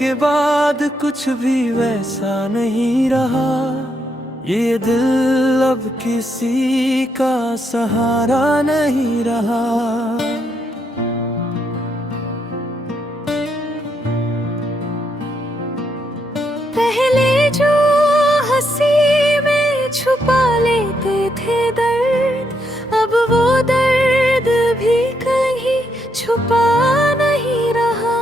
के बाद कुछ भी वैसा नहीं रहा। ये दिल अब किसी का सहारा नहीं रहा। पहले जो हंसी में छुपा लेते थे दर्द, अब वो दर्द भी कहीं छुपा नहीं रहा।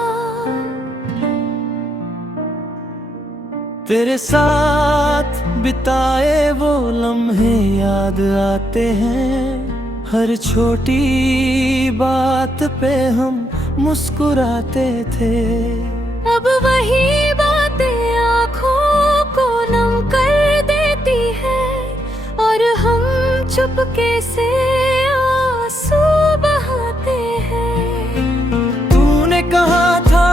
तेरे साथ बिताए वो लम्हे याद आते हैं। हर छोटी बात पे हम मुस्कुराते थे। अब वही बातें आँखों को नम कर देती है और हम चुपके से आंसू बहाते हैं। तूने कहा था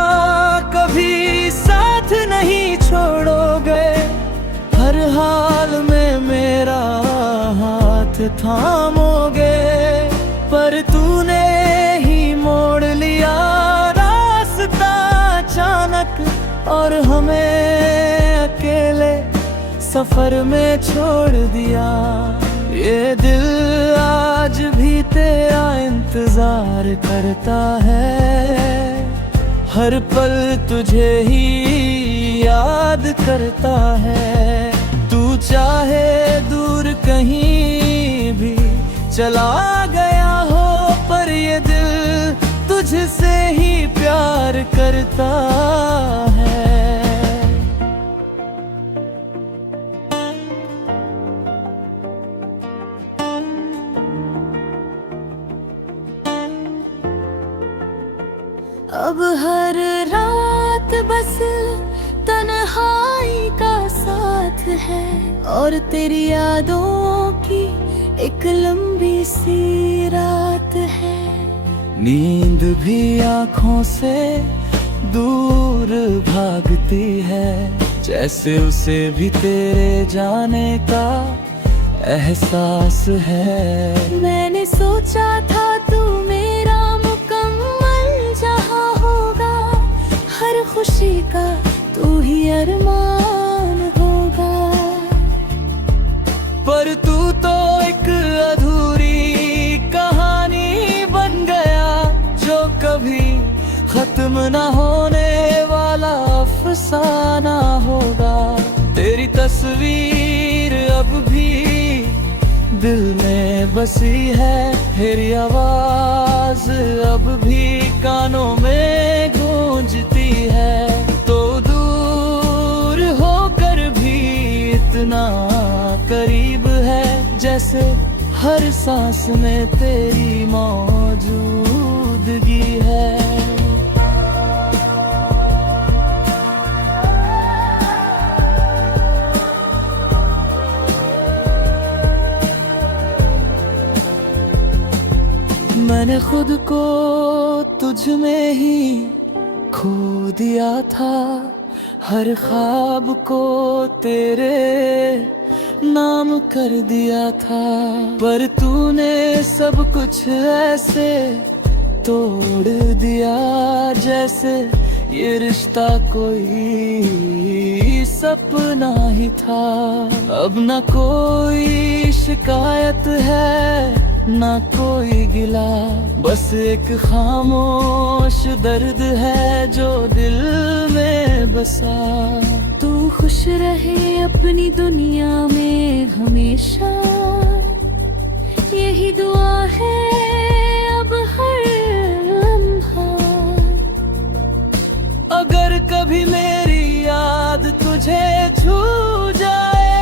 कभी साथ नहीं छोड़ोगे, हर हाल में मेरा हाथ थामोगे। पर तूने ही मोड़ लिया रास्ता अचानक और हमें अकेले सफर में छोड़ दिया। ये दिल आज भी तेरा इंतजार करता है, हर पल तुझे ही याद करता है। तू चाहे दूर कहीं भी चला गया हो, पर ये दिल तुझसे ही प्यार करता है। अब हर रात बस तन्हाई का साथ है और तेरी यादों की एक लंबी सी रात है। नींद भी आँखों से दूर भागती है, जैसे उसे भी तेरे जाने का एहसास है। मैंने सोचा था तू मेरा मुकम्मल जहां होगा, हर खुशी का तू ही अरमान होगा। पर तू तो एक अधूरी कहानी बन गया, जो कभी खत्म ना होने वाला अफसाना होगा। तेरी तस्वीर अब भी दिल में बसी है, तेरी आवाज अब भी कानों में गूंजती है। तो दूर होकर भी इतना करीब है, जैसे हर सांस में तेरी मौजूदगी है। मैंने खुद को तुझ में ही खो दिया था, हर ख्वाब को तेरे नाम कर दिया था। पर तूने सब कुछ ऐसे तोड़ दिया, जैसे ये रिश्ता कोई सपना ही था। अब ना कोई शिकायत है ना कोई गिला, बस एक खामोश दर्द है जो दिल में बसा। तू खुश रहे अपनी दुनिया में हमेशा, यही दुआ है अब हर लम्हा। अगर कभी मेरी याद तुझे छू जाए,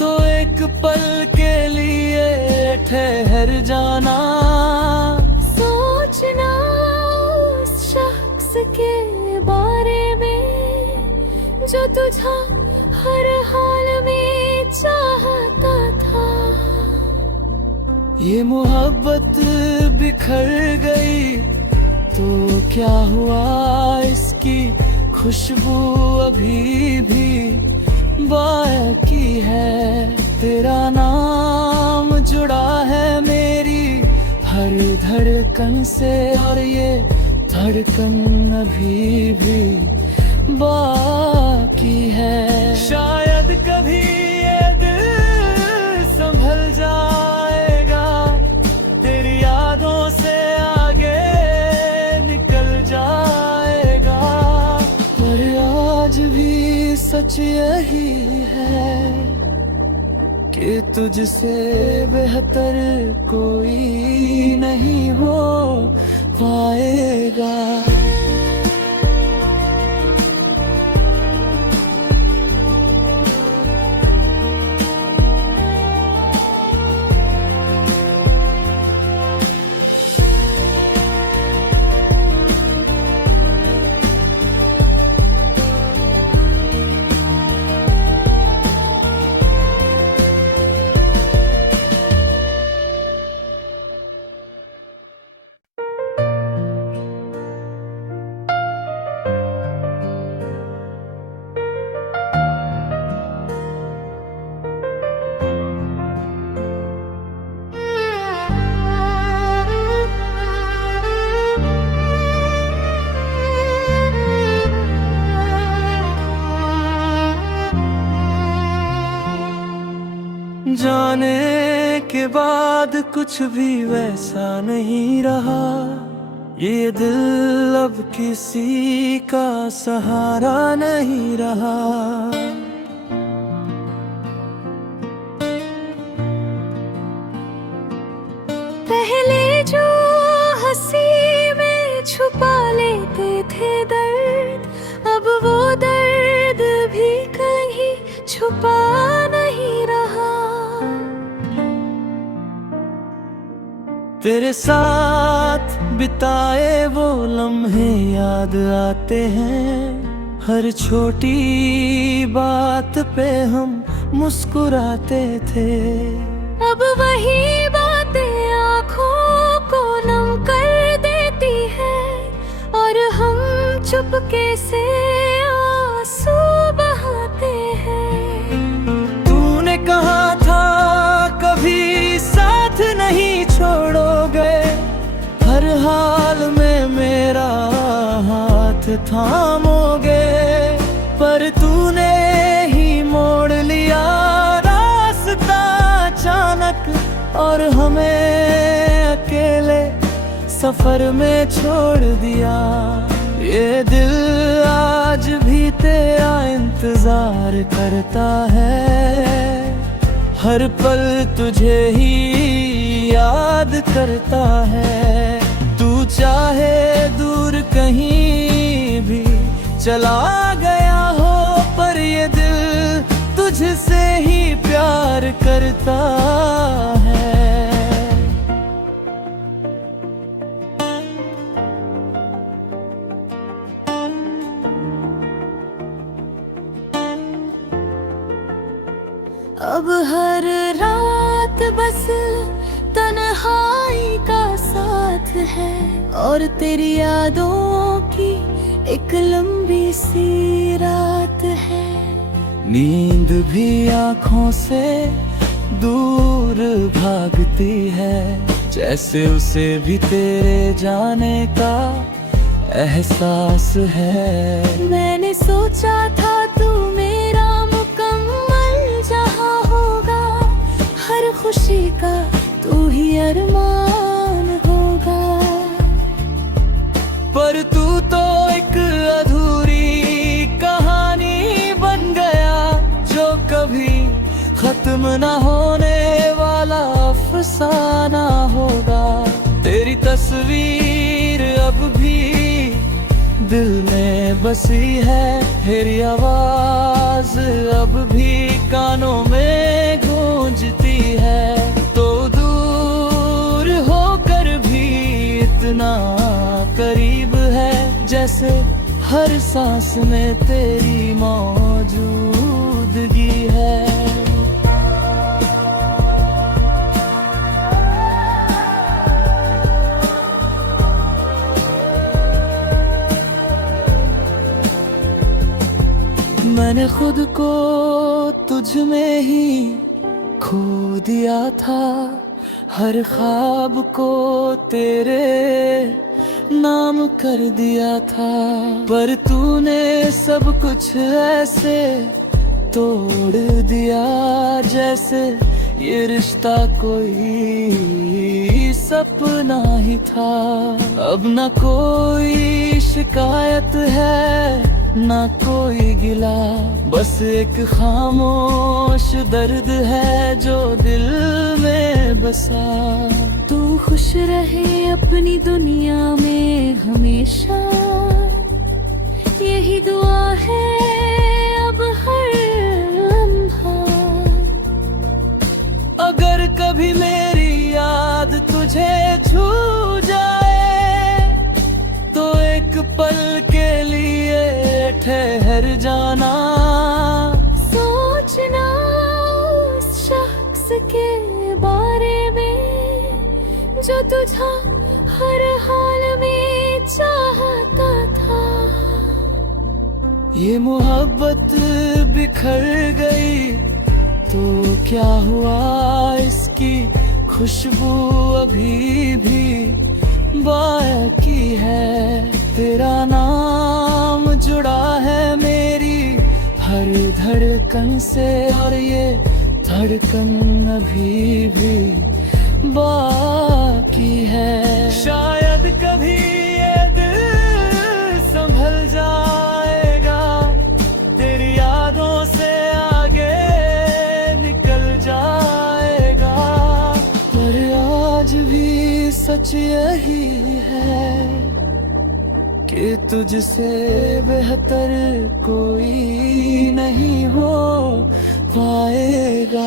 तो एक पल के लिए ठहर जाना। सोचना उस शख्स के बारे में जो तुझा हर हाल में चाहता था। ये मोहब्बत बिखर गई तो क्या हुआ, इसकी खुशबू अभी भी बाकी है। तेरा नाम जुड़ा है मेरी हर धड़कन से, और ये धड़कन अभी भी बाकी है। शायद कभी ये दिल संभल जाएगा, तेरी यादों से आगे निकल जाएगा। पर आज भी सच यही है कि तुझसे बेहतर कोई नहीं हो पाएगा। जाने के बाद कुछ भी वैसा नहीं रहा, ये दिल अब किसी का सहारा नहीं रहा। पहले जो हंसी में छुपा लेते थे दर्द, अब वो दर्द भी कहीं छुपा नहीं रहा। तेरे साथ बिताए वो लम्हे याद आते हैं, हर छोटी बात पे हम मुस्कुराते थे। अब वही बातें आँखों को नम कर देती है, और हम चुपके से आंसू बहाते हैं। तूने कहा था कभी साथ नहीं छोड़ोगे, हर हाल में मेरा हाथ थामोगे। पर तूने ही मोड़ लिया रास्ता अचानक, और हमें अकेले सफर में छोड़ दिया। ये दिल आज भी तेरा इंतजार करता है, हर पल तुझे ही याद करता है। तू चाहे दूर कहीं भी चला गया हो, पर ये दिल तुझसे ही प्यार करता है। अब हर रात बस तन्हाई का साथ है, और तेरी यादों की एक लंबी सी रात है। नींद भी आँखों से दूर भागती है, जैसे उसे भी तेरे जाने का एहसास है। मैंने सोचा था तू मेरा मुकम्मल जहां होगा, हर खुशी का तू ही अरमान होगा। पर तू तो एक अधूरी कहानी बन गया, जो कभी खत्म ना होने वाला अफसाना होगा। तेरी तस्वीर अब भी दिल में बसी है, तेरी आवाज अब भी कानों में गूंजती है। तो दूर होकर भी इतना करीब है, जैसे हर सांस में तेरी मौजूदगी है। मैंने खुद को तुझ में ही खो दिया था, हर ख्वाब को तेरे नाम कर दिया था, पर तूने सब कुछ ऐसे तोड़ दिया जैसे ये रिश्ता कोई सपना ही था। अब ना कोई शिकायत है ना कोई गिला, बस एक खामोश दर्द है जो दिल में बसा। तू खुश रहे अपनी दुनिया में हमेशा, यही दुआ है अब हर लम्हा। अगर कभी मेरी याद तुझे छू जाए तो एक पल के लिए ठहर जाना। सोचना उस शख्स के बारे में जो तुझा हर हाल में चाहता था। ये मोहब्बत बिखर गई तो क्या हुआ, इसकी खुशबू अभी भी बाकी है। तेरा नाम जुड़ा है मेरी हर धड़कन से, और ये धड़कन अभी भी बाकी है। शायद कभी ये दिल संभल जाएगा, तेरी यादों से आगे निकल जाएगा, पर आज भी सच यही है कि तुझसे बेहतर कोई नहीं हो पाएगा।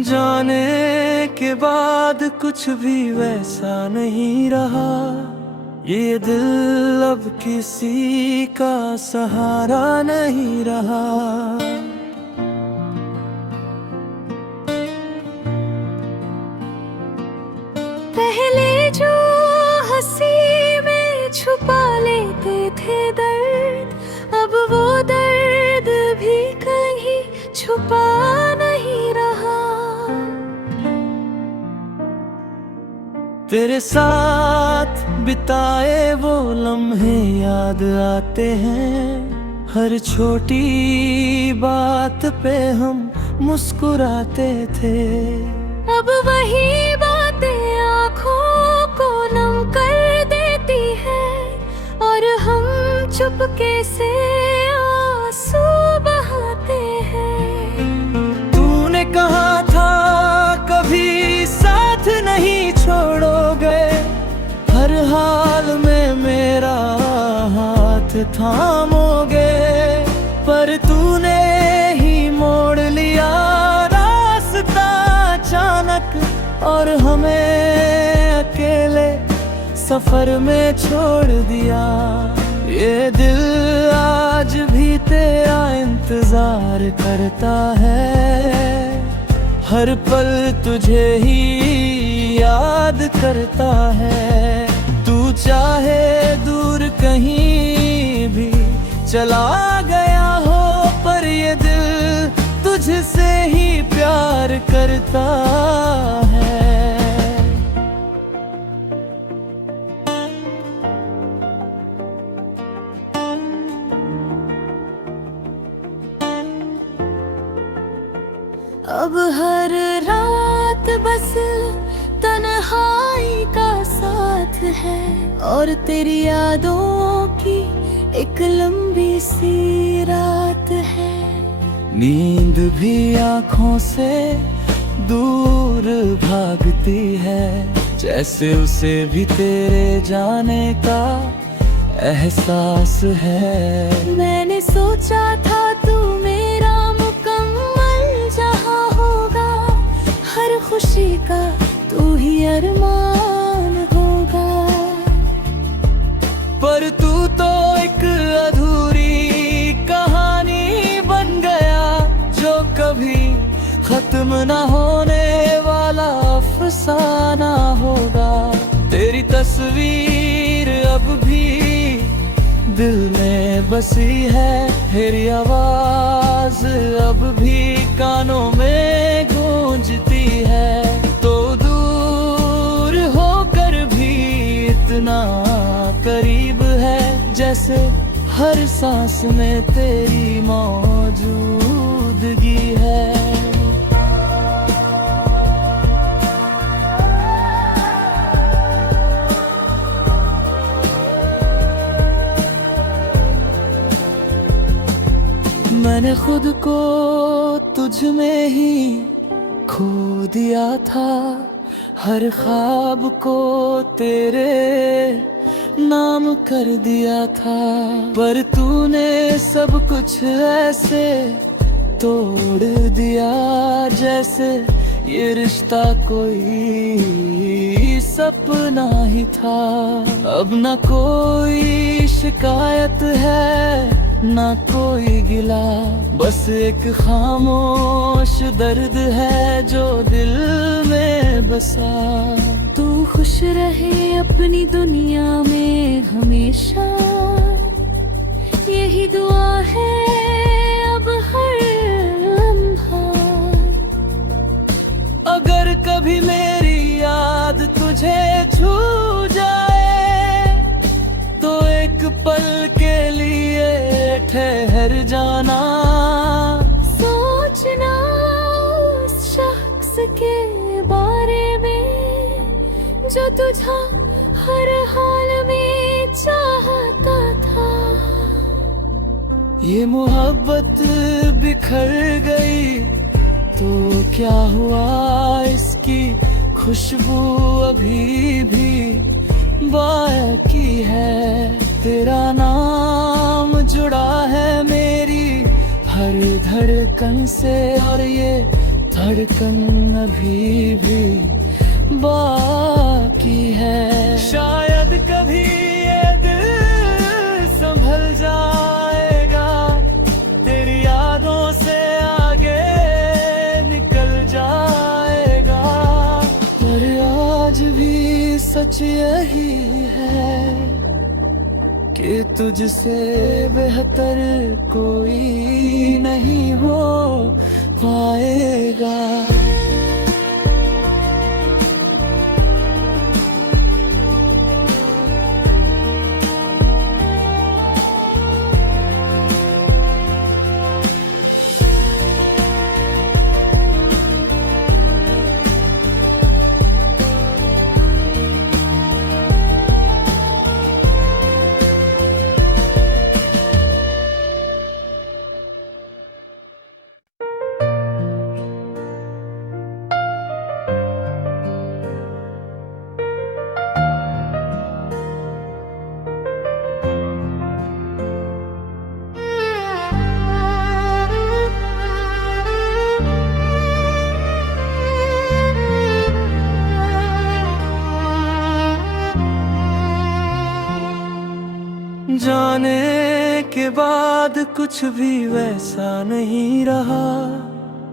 जाने के बाद कुछ भी वैसा नहीं रहा, ये दिल अब किसी का सहारा नहीं रहा। पहले जो हंसी में छुपा लेते थे दर्द, अब वो दर्द भी कहीं छुपा नहीं रहा। तेरे साथ बिताए वो लम्हे याद आते हैं, हर छोटी बात पे हम मुस्कुराते थे। अब वही बातें आँखों को नम कर देती है, और हम चुपके से आंसू बहाते हैं। तूने कहा था कभी साथ नहीं छोड़ोगे, हर हाल में मेरा हाथ थामोगे, पर तूने ही मोड़ लिया रास्ता अचानक, और हमें अकेले सफर में छोड़ दिया। ये दिल आज भी तेरा इंतजार करता है, हर पल तुझे ही याद करता है। तू चाहे दूर कहीं भी चला गया हो, पर ये दिल तुझसे ही प्यार करता है। अब हर रात बस तन्हाई का साथ है, और तेरी यादों की एक लंबी सी रात है। नींद भी आँखों से दूर भागती है, जैसे उसे भी तेरे जाने का एहसास है। मैंने सोचा था तू मेरा मुकम्मल जहां होगा, हर खुशी का तू ही अरमान होगा। पर तू तो एक अधूरी कहानी बन गया, जो कभी खत्म ना होने वाला अफसाना होगा। तेरी तस्वीर अब भी दिल में बसी है, तेरी आवाज अब भी कानों में गूंजती है। तो दूर होकर भी इतना करीब है, जैसे हर सांस में तेरी मौजूदगी है। मैंने खुद को तुझ में ही खो दिया था, हर ख्वाब को तेरे नाम कर दिया था। पर तूने सब कुछ ऐसे तोड़ दिया, जैसे ये रिश्ता कोई सपना ही था। अब ना कोई शिकायत है, ना कोई गिला, बस एक खामोश दर्द है जो दिल में बसा। तू खुश रहे अपनी दुनिया में हमेशा, यही दुआ है अब हर लम्हा। अगर कभी मेरी याद तुझे छू जाए, तो एक पल के लिए ठहर जाना। सोचना उस शख्स के बारे में जो तुझा हर हाल में चाहता था। ये मोहब्बत बिखर गई तो क्या हुआ, इसकी खुशबू अभी भी बाकी है। तेरा नाम जुड़ा है मेरी हर धड़कन से, और ये धड़कन अभी भी बाकी है। शायद कभी ये दिल संभल जाएगा, तेरी यादों से आगे निकल जाएगा। पर आज भी सच यही है कि तुझसे बेहतर कोई नहीं हो पाएगा। जाने के बाद कुछ भी वैसा नहीं रहा,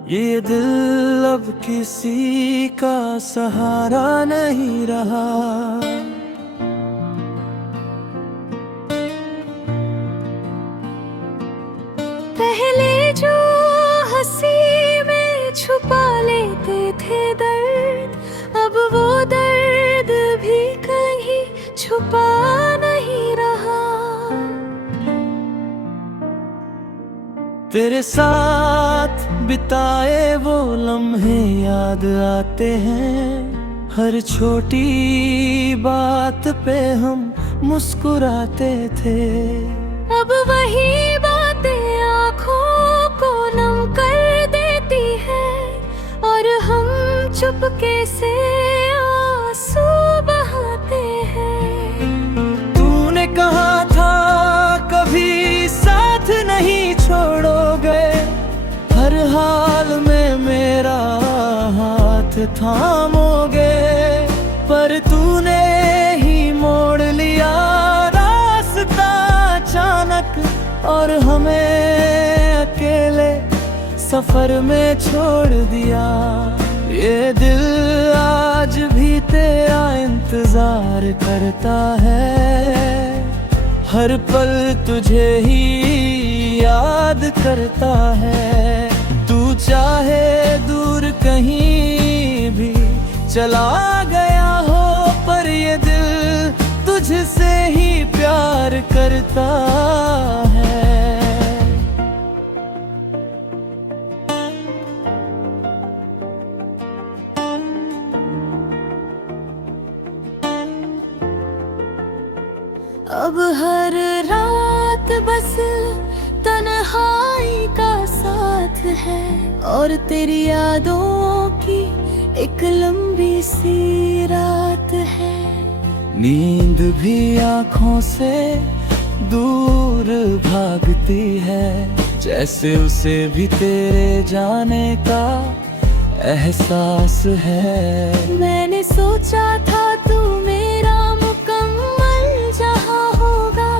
ये दिल अब किसी का सहारा नहीं रहा। पहले जो हंसी में छुपा लेते थे दर्द, अब वो दर्द भी कहीं छुपा नहीं रहा। तेरे साथ बिताए वो लम्हे याद आते हैं, हर छोटी बात पे हम मुस्कुराते थे। अब वही बातें आँखों को नम कर देती है, और हम चुपके से आंसू बहाते हैं। तूने कहा था कभी साथ नहीं छोड़ोगे, हर हाल में मेरा हाथ थामोगे, पर तूने ही मोड़ लिया रास्ता अचानक, और हमें अकेले सफर में छोड़ दिया। ये दिल आज भी तेरा इंतजार करता है, हर पल तुझे ही याद करता है। तू चाहे दूर कहीं भी चला गया हो, पर ये दिल तुझसे ही प्यार करता है। अब हर रात बस तन्हाई का साथ है, और तेरी यादों की एक लंबी सी रात है। नींद भी आँखों से दूर भागती है, जैसे उसे भी तेरे जाने का एहसास है। मैंने सोचा था तू मेरा मुकम्मल जहां होगा,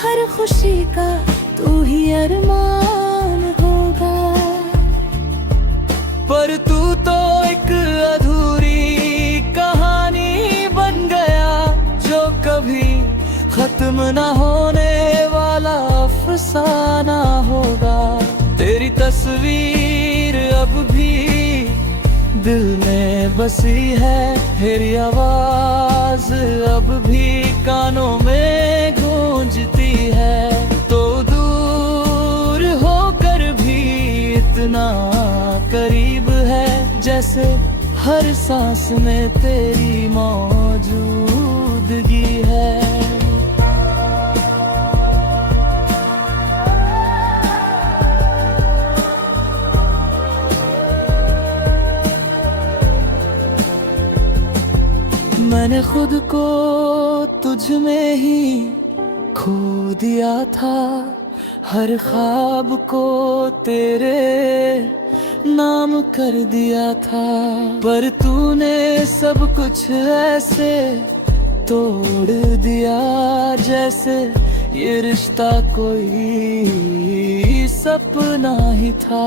हर खुशी का तू ही अरमान होगा, पर तू तो एक अधूरी कहानी बन गया, जो कभी खत्म ना होने वाला अफसाना होगा। तेरी तस्वीर अब भी दिल में बसी है, तेरी आवाज अब भी कानों में गूंजती है। तो दूर होकर भी इतना करीब है, जैसे हर सांस में तेरी मौजूदगी है। मैंने खुद को तुझ में ही खो दिया था, हर ख्वाब को तेरे नाम कर दिया था, पर तूने सब कुछ ऐसे तोड़ दिया, जैसे ये रिश्ता कोई सपना ही था।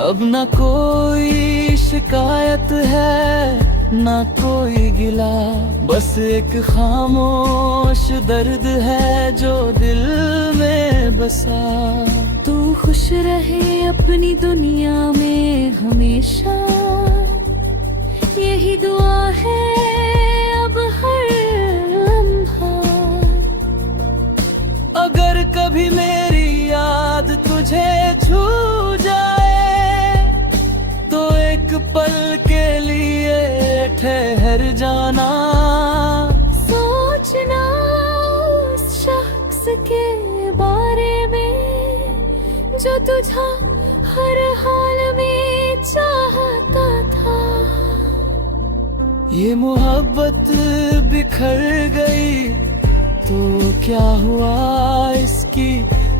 अब न कोई शिकायत है, ना कोई गिला, बस एक खामोश दर्द है जो दिल में बसा। तू खुश रहे अपनी दुनिया में हमेशा, यही दुआ है अब हर लम्हा। अगर कभी मेरी याद तुझे छू जाए, तो एक पल के लिए ठहर जाना। सोचना उस शख्स के बारे में जो तुझा हर हाल में चाहता था। ये मोहब्बत बिखर गई तो क्या हुआ, इसकी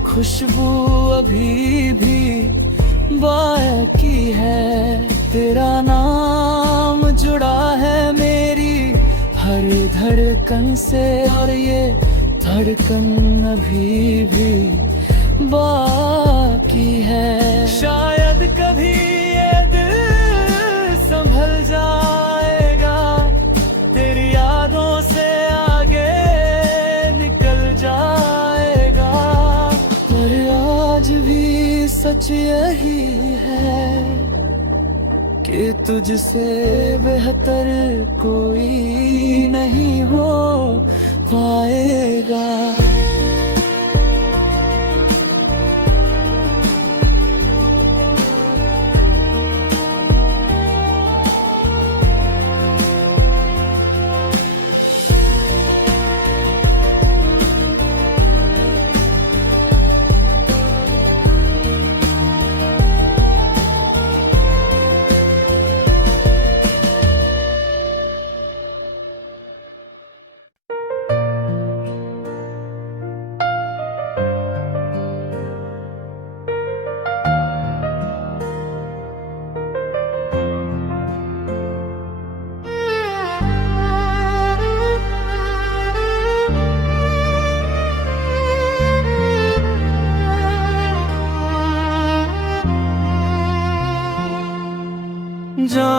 खुशबू अभी भी बाकी है। तेरा नाम जुड़ा है मेरी हर धड़कन से, और ये धड़कन अभी भी बाकी है। शायद कभी ये दिल संभल जाएगा, तेरी यादों से आगे निकल जाएगा, पर आज भी सच यही है कि तुझसे बेहतर कोई नहीं हो पाएगा।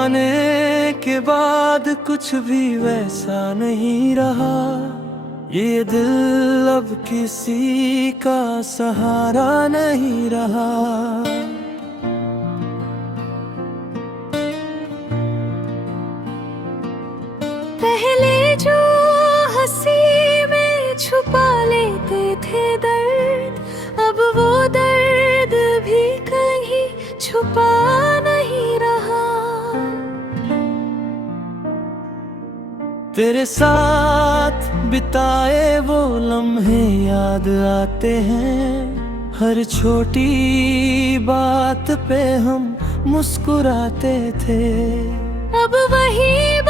जाने के बाद कुछ भी वैसा नहीं रहा, ये दिल अब किसी का सहारा नहीं रहा। पहले जो हंसी में छुपा लेते थे दर्द, अब वो दर्द भी कहीं छुपा नहीं रहा। तेरे साथ बिताए वो लम्हे याद आते हैं, हर छोटी बात पे हम मुस्कुराते थे। अब वही